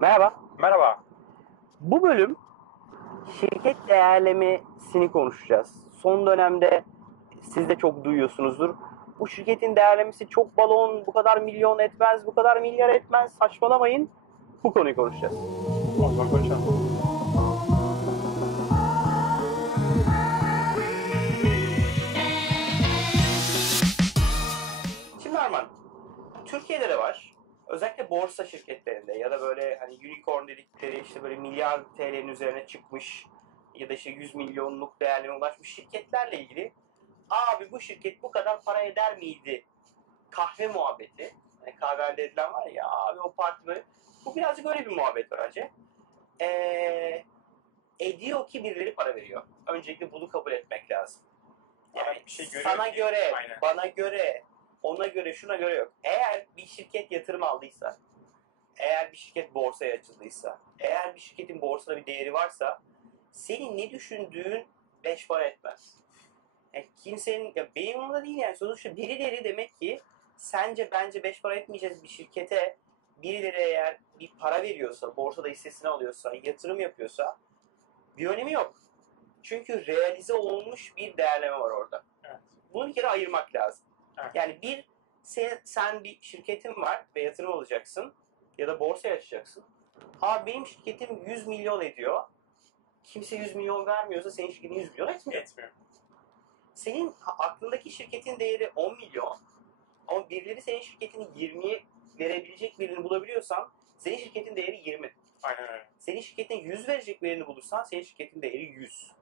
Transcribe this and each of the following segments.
Merhaba. Merhaba. Bu bölüm şirket değerlemesini konuşacağız. Son dönemde siz de çok duyuyorsunuzdur. Bu şirketin değerlemesi çok balon, bu kadar milyon etmez, bu kadar milyar etmez. Saçmalamayın. Bu konuyu konuşacağız. Konuşalım. Şimdi Arman, Türkiye'de de var. Özellikle borsa şirketlerinde ya da böyle hani unicorn dedikleri işte böyle milyar TL'nin üzerine çıkmış ya da işte 100 milyonluk değerlerine ulaşmış şirketlerle ilgili abi bu şirket bu kadar para eder miydi? Kahve muhabbeti. Hani kahvelerde edilen var ya abi o parti böyle. Bu birazcık öyle bir muhabbet bence. Ee, ediyor ki birileri para veriyor. Öncelikle bunu kabul etmek lazım. Adam bir şey görüyor sana ki- göre, Aynen. bana göre, ona göre, şuna göre yok. Eğer bir şirket yatırım aldıysa, eğer bir şirket borsaya açıldıysa, eğer bir şirketin borsada bir değeri varsa, senin ne düşündüğün beş para etmez. Yani kimsenin, ya benim umurumda değil yani sonuçta birileri demek ki sence bence beş para etmeyeceğiz bir şirkete birileri eğer bir para veriyorsa, borsada hissesini alıyorsa, yatırım yapıyorsa bir önemi yok. Çünkü realize olmuş bir değerleme var orada. Evet. Bunu bir kere ayırmak lazım. Evet. Yani bir, sen, sen bir şirketin var ve yatırım alacaksın ya da borsaya açacaksın. Abi benim şirketim 100 milyon ediyor. Kimse 100 milyon vermiyorsa senin şirketin 100 milyon etmiyor. Yetmiyor. Senin ha- aklındaki şirketin değeri 10 milyon ama birileri senin şirketini 20'ye verebilecek birini bulabiliyorsan senin şirketin değeri 20. Aynen öyle. Senin şirketine 100 verecek birini bulursan senin şirketin değeri 100.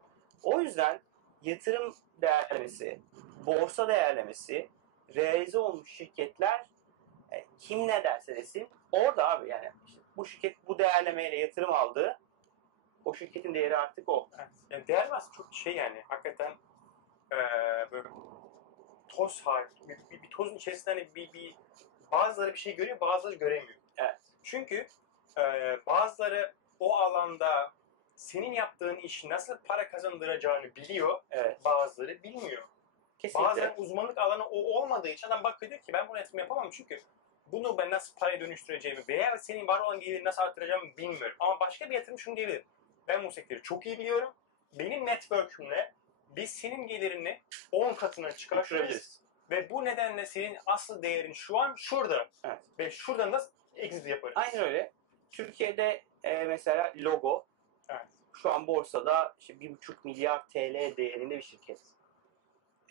O yüzden yatırım değerlemesi, borsa değerlemesi, realize olmuş şirketler e, kim ne derse desin orada abi yani işte bu şirket bu değerlemeyle yatırım aldı. O şirketin değeri artık o. Evet. Yani değer aslında çok şey yani. Hakikaten eee böyle toz hali. Bir, bir, bir tozun içerisinde hani bir, bir bazıları bir şey görüyor, bazıları göremiyor. Evet. Çünkü eee, bazıları o alanda senin yaptığın iş nasıl para kazandıracağını biliyor, Evet. bazıları bilmiyor. Kesinlikle. Bazen uzmanlık alanı o olmadığı için adam bakıyor diyor ki ben bunu yatırım yapamam çünkü bunu ben nasıl paraya dönüştüreceğimi veya senin var olan geliri nasıl artıracağımı bilmiyorum. Ama başka bir yatırım şunu diyebilir. Ben bu sektörü çok iyi biliyorum. Benim network'ümle biz senin gelirini 10 katına çıkartırız. Ve bu nedenle senin asıl değerin şu an şurada. Evet. Ve şuradan da exit yaparız. Aynen öyle. Türkiye'de e, mesela logo Evet. şu an borsada işte 1,5 milyar TL değerinde bir şirket.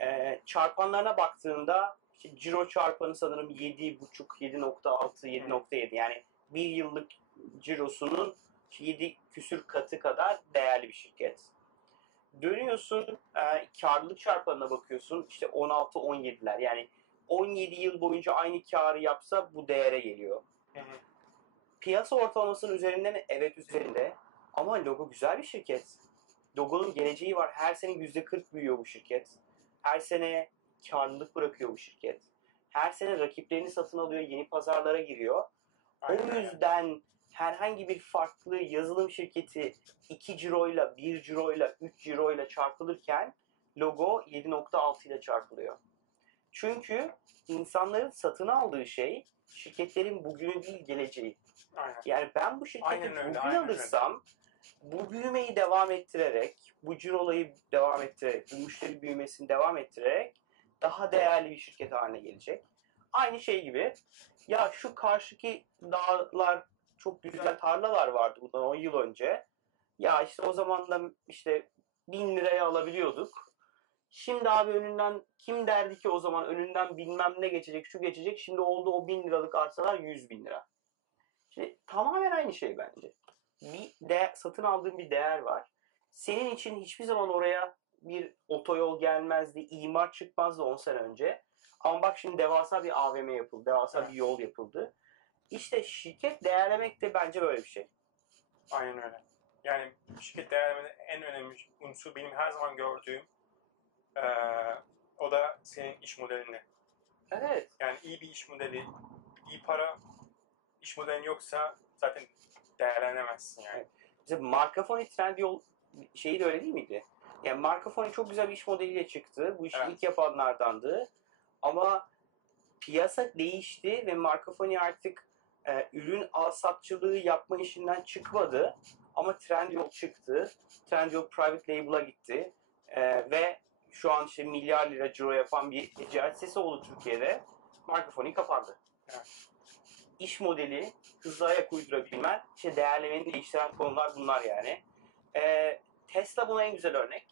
E, çarpanlarına baktığında işte ciro çarpanı sanırım 7,5, 7.6, 7.7 yani bir yıllık cirosunun 7 küsür katı kadar değerli bir şirket. Dönüyorsun e, karlılık çarpanına bakıyorsun işte 16-17'ler yani 17 yıl boyunca aynı karı yapsa bu değere geliyor. Hı hı. Piyasa ortalamasının üzerinde mi? Evet üzerinde. Ama logo güzel bir şirket. Logonun geleceği var. Her sene %40 büyüyor bu şirket. Her sene karlılık bırakıyor bu şirket. Her sene rakiplerini satın alıyor, yeni pazarlara giriyor. Aynen O yüzden herhangi bir farklı yazılım şirketi 2 ciroyla, 1 ciroyla, 3 ciroyla çarpılırken logo 7.6 ile çarpılıyor. Çünkü insanların satın aldığı şey şirketlerin bugünü değil geleceği. Aynen. Yani ben bu şirketi Aynen öyle, bugün aynen öyle. Bu büyümeyi devam ettirerek, bu cirolayı devam ettirerek, bu müşteri büyümesini devam ettirerek daha değerli bir şirket haline gelecek. Aynı şey gibi ya şu karşıki dağlar çok güzel tarlalar vardı bundan 10 yıl önce. Ya işte o zaman da işte 1000 liraya alabiliyorduk. Şimdi abi önünden kim derdi ki o zaman önünden bilmem ne geçecek şu geçecek. Şimdi oldu o 1000 liralık arsalar 100 bin lira. Şimdi tamamen aynı şey bence. Bir de satın aldığın bir değer var. Senin için hiçbir zaman oraya bir otoyol gelmezdi, imar çıkmazdı 10 sene önce. Ama bak şimdi devasa bir AVM yapıldı, devasa Evet. bir yol yapıldı. İşte şirket değerlemek de bence böyle bir şey. Aynen öyle. Yani şirket değerlemenin en önemli unsur benim her zaman gördüğüm eee, o da senin iş modelini. Evet. Yani iyi bir iş modeli, iyi para iş modelin yoksa zaten değerlenemezsin yani. Mesela Markafoni Trendyol şeyi de öyle değil miydi? Yani Markafoni çok güzel bir iş modeliyle çıktı. Bu işi Evet. ilk yapanlardandı. Ama piyasa değişti ve Markafoni artık e, ürün alsatçılığı yapma işinden çıkmadı ama Trendyol çıktı. Trendyol private label'a gitti E, ve şu an işte milyar lira ciro yapan bir ticaret sesi oldu Türkiye'de. Mikrofonu kapandı. Evet. İş modeli, hızlı ayak uydurabilmen, işte değerlemeni değiştiren konular bunlar yani. E, Tesla buna en güzel örnek.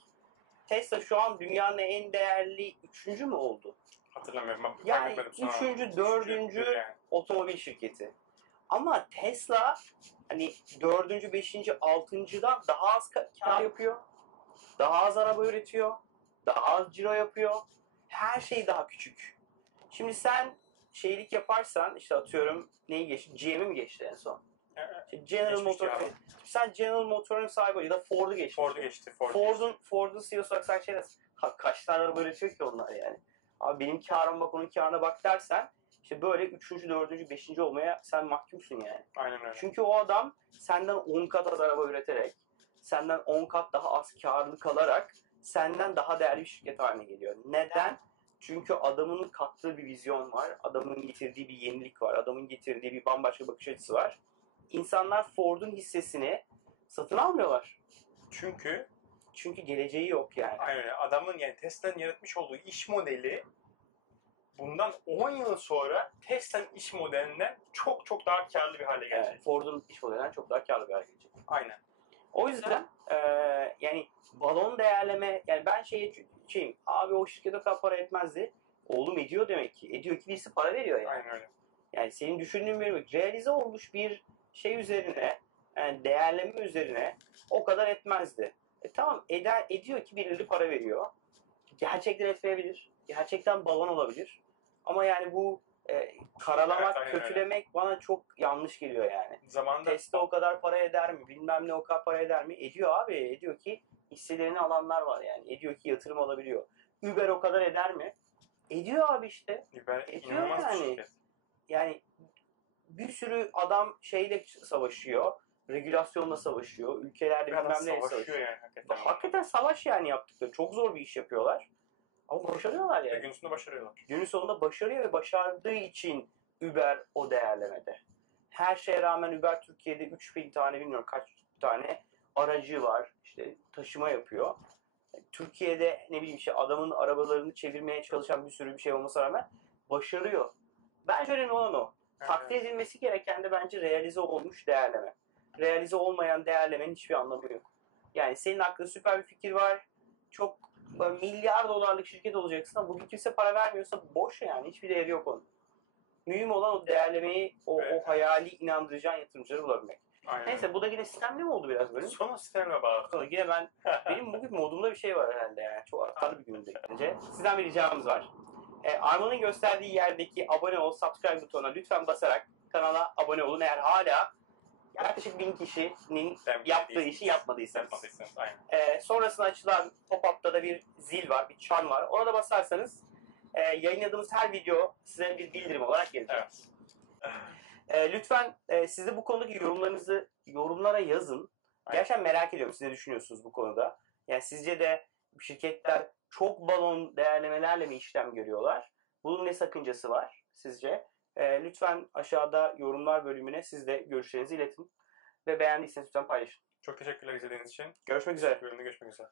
Tesla şu an dünyanın en değerli üçüncü mü oldu? Hatırlamıyorum. Ben Yani üçüncü, dördüncü yani. otomobil şirketi. Ama Tesla hani dördüncü, beşinci, altıncıdan daha az ka- kar yapıyor. Daha az araba üretiyor. Daha az ciro yapıyor. Her şey daha küçük. Şimdi sen şeylik yaparsan işte atıyorum neyi geçti? GM'i mi geçti en son? İşte General Motors. Sen General Motors'un sahibi ya da Ford'u geçti. Ford'u geçti. Ford Ford'un Ford'un CEO'su olarak sen şey dersin, "Ha, kaç tane araba üretiyor ki onlar yani. Abi benim karım bak onun karına bak dersen işte böyle üçüncü, dördüncü, beşinci olmaya sen mahkumsun yani. Aynen öyle. Çünkü o adam senden 10 kat az araba üreterek, senden 10 kat daha az karlı kalarak senden daha değerli bir şirket haline geliyor. Neden? Çünkü adamın kattığı bir vizyon var, adamın getirdiği bir yenilik var, adamın getirdiği bir bambaşka bakış açısı var. İnsanlar Ford'un hissesini satın almıyorlar. Çünkü Çünkü geleceği yok yani. aynen öyle. Adamın yani Tesla'nın yaratmış olduğu iş modeli bundan 10 yıl sonra Tesla'nın iş modelinden çok çok daha karlı bir hale gelecek. Evet, Ford'un iş modelinden çok daha karlı bir hale gelecek. Aynen. O yüzden eee, yani balon değerleme yani ben şeye şeyim abi o şirkete o kadar para etmezdi. Oğlum ediyor demek ki. Ediyor ki birisi para veriyor yani. Aynen öyle. Yani senin düşündüğün bir realize olmuş bir şey üzerine yani değerleme üzerine o kadar etmezdi. E tamam eder, ediyor ki birileri para veriyor. Gerçekten etmeyebilir. Gerçekten balon olabilir. Ama yani bu e, karalamak, Evet, aynen öyle. kötülemek bana çok yanlış geliyor yani. Zamanında Tesla o kadar para eder mi? Bilmem ne o kadar para eder mi? Ediyor abi. Ediyor ki hisselerini alanlar var yani. Ediyor ki yatırım alabiliyor. Uber o kadar eder mi? Ediyor abi işte. Uber Ediyor inanılmaz bir yani. şirket. Yani bir sürü adam şeyle savaşıyor. Regülasyonla savaşıyor. Ülkelerle bilmem neyle savaşıyor savaşıyor. yani hakikaten. Hakikaten savaş yani yaptıkları. Çok zor bir iş yapıyorlar. Ama başarıyorlar Ve yani. gün sonunda başarıyorlar. Günün sonunda başarıyor ve başardığı için Uber o değerlemede. Her şeye rağmen Uber Türkiye'de 3000 tane bilmiyorum kaç tane aracı var. İşte taşıma yapıyor. Türkiye'de ne bileyim işte adamın arabalarını çevirmeye çalışan bir sürü bir şey olmasına rağmen başarıyor. Bence önemli olan o. Takdir edilmesi gereken de bence realize olmuş değerleme. Realize olmayan değerlemenin hiçbir anlamı yok. Yani senin aklında süper bir fikir var. Çok böyle milyar dolarlık şirket olacaksın ama bugün kimse para vermiyorsa boş yani. Hiçbir değeri yok onun. Mühim olan o değerlemeyi, o, Evet. o hayali inandıracağın yatırımcıları bulabilmek. Aynen. Neyse bu da yine sistemli mi oldu biraz böyle? Sonra sistemle bağlı. Bakalım yine ben, benim bugün modumda bir şey var herhalde yani. Çok atarlı bir günümde bence. Sizden bir ricamız var. E, Arman'ın gösterdiği yerdeki abone ol, subscribe butonuna lütfen basarak kanala abone olun. Eğer hala yaklaşık bin kişinin Sen yaptığı işi yapmadıysanız. Yapmadıysanız aynen. E, sonrasında açılan pop-up'ta da bir zil var, bir çan var. Ona da basarsanız e, yayınladığımız her video size bir bildirim olarak gelecek. Evet. E, lütfen e, siz de bu konudaki yorumlarınızı yorumlara yazın. Aynen. Gerçekten merak ediyorum siz ne düşünüyorsunuz bu konuda. Yani sizce de şirketler çok balon değerlemelerle mi işlem görüyorlar? Bunun ne sakıncası var sizce? E, lütfen aşağıda yorumlar bölümüne siz de görüşlerinizi iletin. Ve beğendiyseniz lütfen paylaşın. Çok teşekkürler izlediğiniz için. Görüşmek üzere. Bölümde görüşmek üzere.